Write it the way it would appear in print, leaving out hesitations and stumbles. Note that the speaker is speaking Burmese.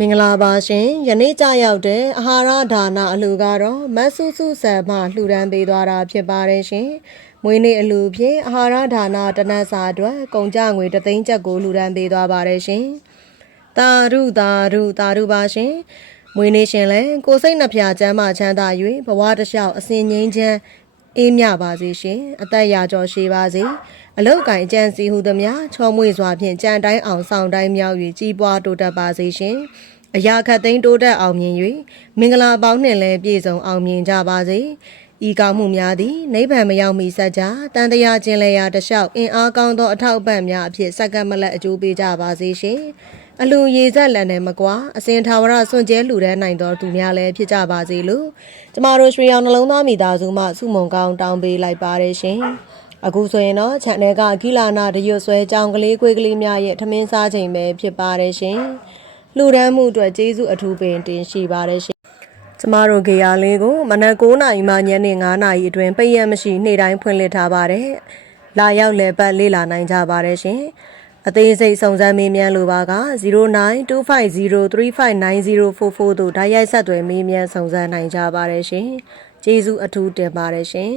မင်္ဂလာပါရှင်ယနေ့ကြရောက်တဲ့အဟာရဒါနအလှူကတော့မတ်ဆုစုဆန်မှလှူဒန်းပေးသွားတာဖြစ်ပါတယ်ရှင်မွေးနေ့အလှူဖြင့်အာဟာရဒါနတနတ်စာအတွက်ကုန်ကြငွေ3သိန်းကျပ်ကိုလှူဒန်းပေးသွားပါတယ်ရှင်တာရုပါရှင်မွေးနေ့ရှင်လဲကိုစိတ်နှဖျားချမ်းသာချမ်းသာ၍ဘဝတစ်လျှောက်အစဉ်ငြိမ်းချမ်းအေးမြပါစေရှင်အသက်ရာကျော်ရှည်ပါစေအလောက်ကင်ကြံစီဟုသမျှချောမွေ့စွာဖြင့်ကြံတိုင်းအောင်ဆောင်တိုင်းမြောက်၍ကြီးပွားတိုးတက်ပါစေရှင်အရာခတ်သိမ်းတိုးတက်အောင်မြင်၍မင်္ဂလာပေါင်းနှင့်လည်းပြည့်စုံအောင်မြင်ကြပါစေဤကောင်းမှုများသည်နိဗ္ဗာန်မရောက်မီစัจ जा တန်တရားခြင်းလည်းရာတလျှောက်အင်အားကောင်းသောအထောက်အပံ့များအဖြစ်စက္ကန့်မလက်အကျိုးပေးကြပါစေရှင်အလူရေဆက်လန်နဲ့မကွာအစဉ်ထာဝရစွန့်ကြဲလူတဲ့နိုင်တော်သူများလည်းဖြစ်ကြပါစေလို့ကျမတို့ရွှေရောင်နှလုံးသားမိသားစုမှစုမုံကောင်းတောင်းပေးလိုက်ပါတယ်ရှင်အခုဆိုရင်တော့ channel ကဂီလာနာတရွတ်ဆွဲကြောင်ကလေးကွေးကလေးများရဲ့ထမင်းစားချိန်ပဲဖြစ်ပါတယ်ရှင်လှူဒန်းမှုအတွက်ကျေးဇူးအထူးပင်တင်ရှိပါတယ်ရှင်ကျမတို့ဂေယာလေးကိုမနက်9:00နာရီမှညနေ9:00နာရီအတွင်းပိတ်ရက်မရှိနေ့တိုင်းဖွင့်လှစ်ထားပါတယ်လာရောက်လည်ပတ်လေ့လာနိုင်ကြပါတယ်ရှင်အသေးစိတ်စုံစမ်းမေးမြန်းလိုပါက0925035944တို့ဓာတ်ရိုက်ဆက်သွယ်မေးမြန်းစုံစမ်းနိုင်ကြပါတယ်ရှင်ကျေးဇူးအထူးတင်ပါတယ်ရှင်